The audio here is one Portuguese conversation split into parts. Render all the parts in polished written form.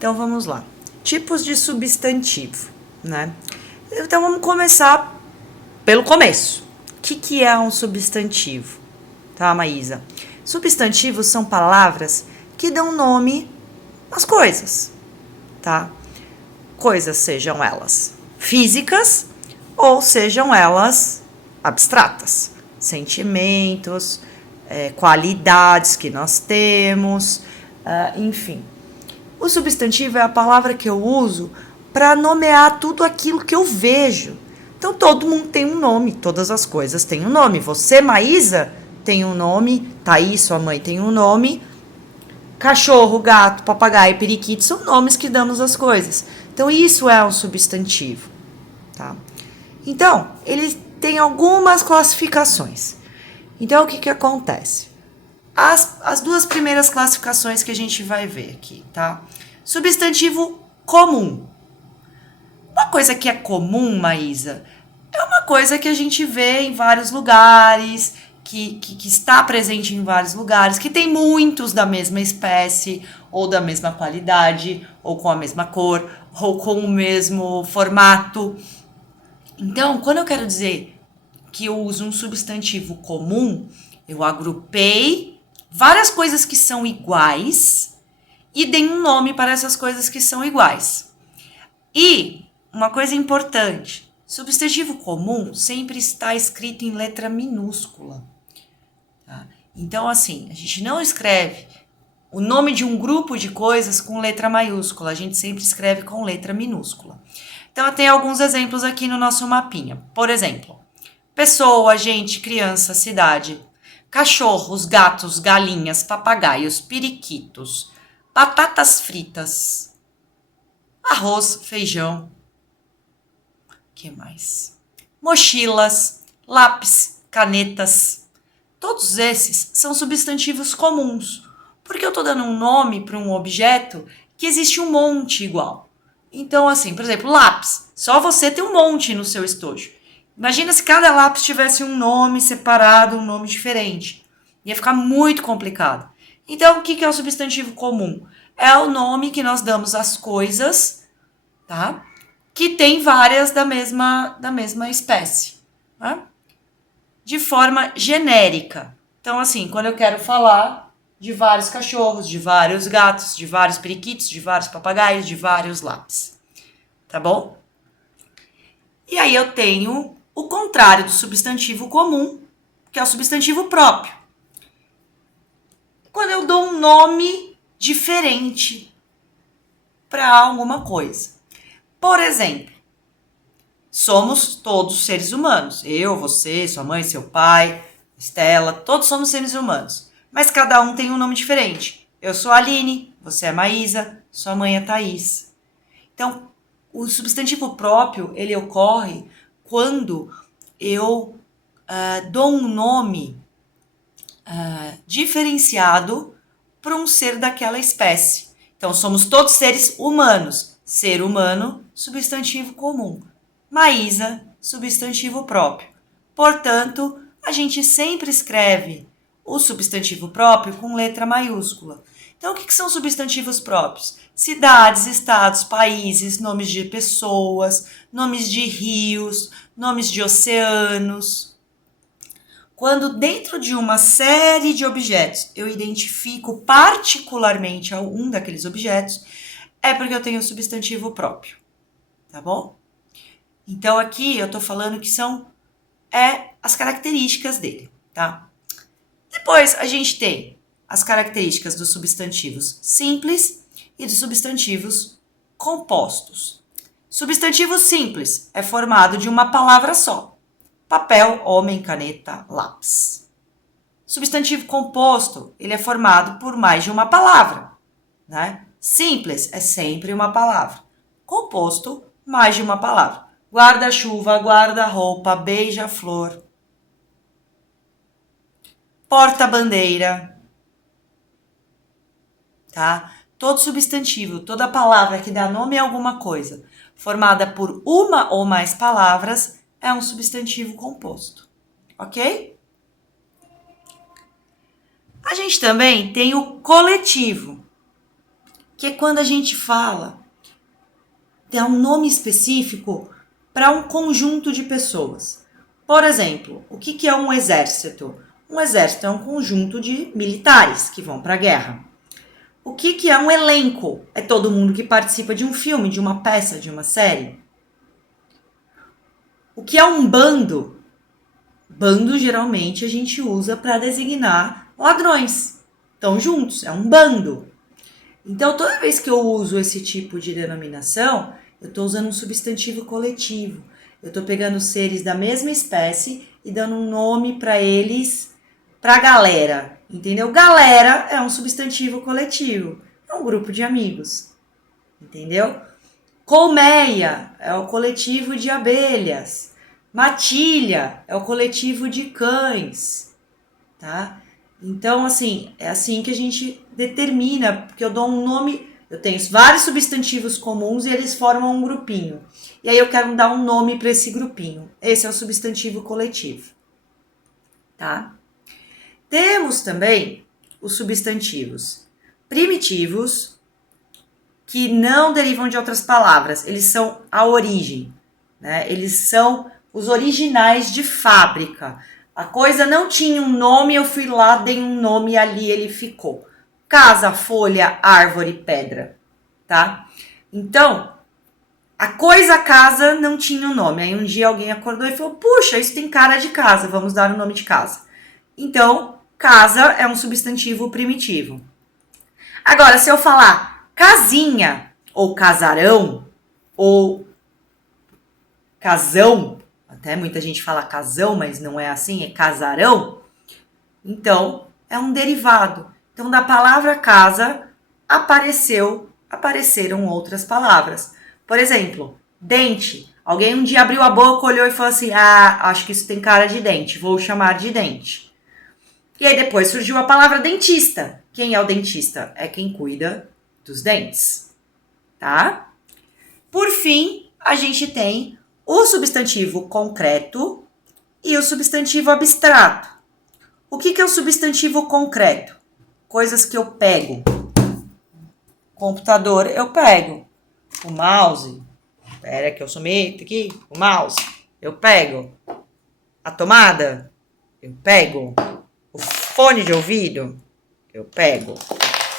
Então, vamos lá. Tipos de substantivo, né? Então, vamos começar pelo começo. O que é um substantivo? Tá, Maísa? Substantivos são palavras que dão nome às coisas, tá? Coisas, sejam elas físicas ou sejam elas abstratas. Sentimentos, qualidades que nós temos, enfim. O substantivo é a palavra que eu uso para nomear tudo aquilo que eu vejo. Então, todo mundo tem um nome, todas as coisas têm um nome. Você, Maísa, tem um nome, Thaís, sua mãe, tem um nome. Cachorro, gato, papagaio, periquito são nomes que damos às coisas. Então, isso é um substantivo, tá? Então, ele tem algumas classificações. Então, o que acontece? As duas primeiras classificações que a gente vai ver aqui, tá? Substantivo comum. Uma coisa que é comum, Maísa, é uma coisa que a gente vê em vários lugares, que está presente em vários lugares, que tem muitos da mesma espécie, ou da mesma qualidade, ou com a mesma cor, ou com o mesmo formato. Então, quando eu quero dizer que eu uso um substantivo comum, eu agrupei várias coisas que são iguais e dei um nome para essas coisas que são iguais. E uma coisa importante, substantivo comum sempre está escrito em letra minúscula. Tá? Então, assim, a gente não escreve o nome de um grupo de coisas com letra maiúscula, a gente sempre escreve com letra minúscula. Então, eu tenho alguns exemplos aqui no nosso mapinha. Por exemplo, pessoa, gente, criança, cidade, cachorros, gatos, galinhas, papagaios, periquitos, batatas fritas, arroz, feijão, que mais? Mochilas, lápis, canetas. Todos esses são substantivos comuns, porque eu estou dando um nome para um objeto que existe um monte igual. Então, assim, por exemplo, lápis. Só você tem um monte no seu estojo. Imagina se cada lápis tivesse um nome separado, um nome diferente. Ia ficar muito complicado. Então, o que é o substantivo comum? É o nome que nós damos às coisas, tá? Que tem várias da mesma espécie, tá? De forma genérica. Então, assim, quando eu quero falar de vários cachorros, de vários gatos, de vários periquitos, de vários papagaios, de vários lápis. Tá bom? E aí eu tenho o contrário do substantivo comum, que é o substantivo próprio. Quando eu dou um nome diferente para alguma coisa. Por exemplo, somos todos seres humanos. Eu, você, sua mãe, seu pai, Estela, todos somos seres humanos. Mas cada um tem um nome diferente. Eu sou a Aline, você é a Maísa, sua mãe é a Thaís. Então, o substantivo próprio, ele ocorre quando eu dou um nome diferenciado para um ser daquela espécie. Então, somos todos seres humanos. Ser humano, substantivo comum. Maísa, substantivo próprio. Portanto, a gente sempre escreve o substantivo próprio com letra maiúscula. Então, o que são substantivos próprios? Cidades, estados, países, nomes de pessoas, nomes de rios, nomes de oceanos. Quando dentro de uma série de objetos eu identifico particularmente algum daqueles objetos, é porque eu tenho o substantivo próprio, tá bom? Então aqui eu tô falando que são as características dele, tá? Depois a gente tem as características dos substantivos simples e dos substantivos compostos. Substantivo simples é formado de uma palavra só. Papel, homem, caneta, lápis. Substantivo composto, ele é formado por mais de uma palavra, né? Simples é sempre uma palavra. Composto, mais de uma palavra. Guarda-chuva, guarda-roupa, beija-flor. Porta-bandeira. Tá? Todo substantivo, toda palavra que dá nome a alguma coisa, formada por uma ou mais palavras, é um substantivo composto, ok? A gente também tem o coletivo, que é quando a gente fala, dá um nome específico para um conjunto de pessoas. Por exemplo, o que é um exército? Um exército é um conjunto de militares que vão para a guerra. O que é um elenco? É todo mundo que participa de um filme, de uma peça, de uma série. O que é um bando? Bando geralmente a gente usa para designar ladrões. Estão juntos, é um bando. Então, toda vez que eu uso esse tipo de denominação, eu estou usando um substantivo coletivo. Eu estou pegando seres da mesma espécie e dando um nome para eles, para a galera, entendeu? Galera é um substantivo coletivo, é um grupo de amigos, entendeu? Colmeia é o coletivo de abelhas. Matilha é o coletivo de cães, tá? Então, assim, é assim que a gente determina, porque eu dou um nome, eu tenho vários substantivos comuns e eles formam um grupinho. E aí eu quero dar um nome para esse grupinho. Esse é o substantivo coletivo, tá? Temos também os substantivos primitivos, que não derivam de outras palavras, eles são a origem, né? Eles são os originais de fábrica. A coisa não tinha um nome, eu fui lá, dei um nome e ali ele ficou. Casa, folha, árvore, pedra, tá? Então, a coisa casa não tinha um nome. Aí um dia alguém acordou e falou, puxa, isso tem cara de casa, vamos dar o nome de casa. Então, casa é um substantivo primitivo. Agora, se eu falar casinha, ou casarão, ou casão, até muita gente fala casão, mas não é assim, é casarão. Então, é um derivado. Então, da palavra casa, apareceram outras palavras. Por exemplo, dente. Alguém um dia abriu a boca, olhou e falou assim, acho que isso tem cara de dente, vou chamar de dente. E aí depois surgiu a palavra dentista. Quem é o dentista? É quem cuida dos dentes, tá? Por fim, a gente tem o substantivo concreto e o substantivo abstrato. O que é o substantivo concreto? Coisas que eu pego. Computador eu pego. O mouse. Espera que eu someto aqui. O mouse. Eu pego. A tomada. Eu pego. O fone de ouvido. Eu pego.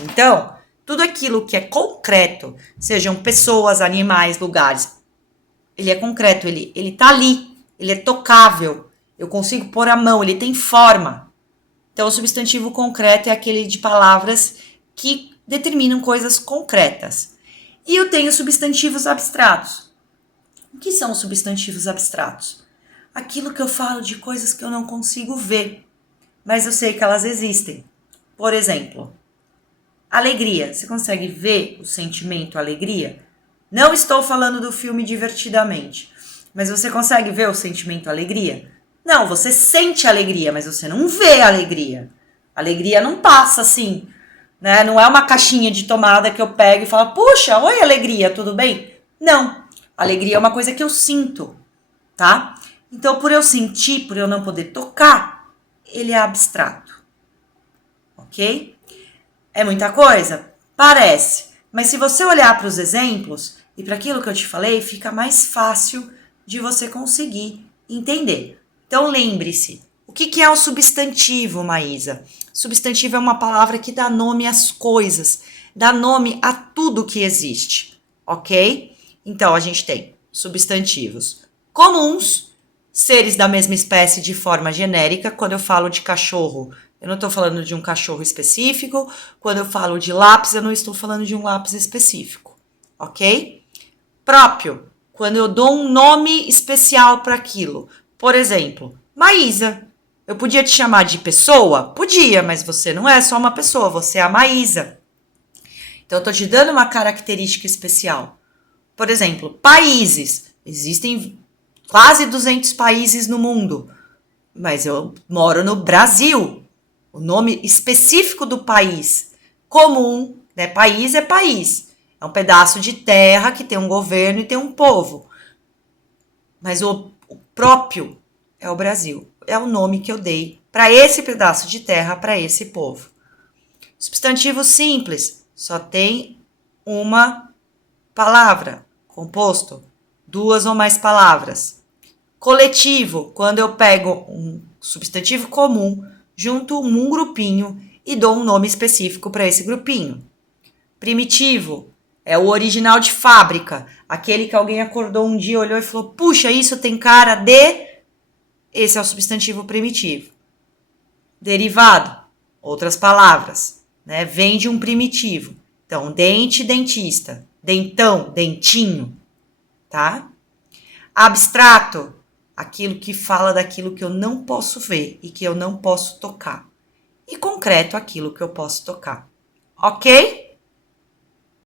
Então, tudo aquilo que é concreto, sejam pessoas, animais, lugares, ele é concreto, ele tá ali, ele é tocável, eu consigo pôr a mão, ele tem forma. Então, o substantivo concreto é aquele de palavras que determinam coisas concretas. E eu tenho substantivos abstratos. O que são os substantivos abstratos? Aquilo que eu falo de coisas que eu não consigo ver, mas eu sei que elas existem. Por exemplo, alegria. Você consegue ver o sentimento alegria? Não estou falando do filme Divertidamente, mas você consegue ver o sentimento alegria? Não, você sente alegria, mas você não vê alegria. Alegria não passa assim, né? Não é uma caixinha de tomada que eu pego e falo, puxa, oi alegria, tudo bem? Não, alegria é uma coisa que eu sinto, tá? Então, por eu sentir, por eu não poder tocar, ele é abstrato, ok? É muita coisa? Parece. Mas se você olhar para os exemplos e para aquilo que eu te falei, fica mais fácil de você conseguir entender. Então lembre-se, o que é um substantivo, Maísa? Substantivo é uma palavra que dá nome às coisas, dá nome a tudo que existe, ok? Então a gente tem substantivos comuns, seres da mesma espécie de forma genérica. Quando eu falo de cachorro, eu não estou falando de um cachorro específico. Quando eu falo de lápis, eu não estou falando de um lápis específico, ok? Próprio, quando eu dou um nome especial para aquilo. Por exemplo, Maísa. Eu podia te chamar de pessoa? Podia, mas você não é só uma pessoa, você é a Maísa. Então, eu estou te dando uma característica especial. Por exemplo, países. Existem quase 200 países no mundo, mas eu moro no Brasil. O nome específico do país comum, né? País é país. É um pedaço de terra que tem um governo e tem um povo. Mas o próprio é o Brasil. É o nome que eu dei para esse pedaço de terra, para esse povo. Substantivo simples, só tem uma palavra. Composto, duas ou mais palavras. Coletivo, quando eu pego um substantivo comum, junto um grupinho e dou um nome específico para esse grupinho. Primitivo é o original de fábrica, aquele que alguém acordou um dia, olhou e falou: puxa, isso tem cara de... Esse é o substantivo primitivo. Derivado, outras palavras, né? Vem de um primitivo. Então, dente, dentista. Dentão, dentinho, tá? Abstrato, aquilo que fala daquilo que eu não posso ver e que eu não posso tocar. E concreto, aquilo que eu posso tocar. Ok?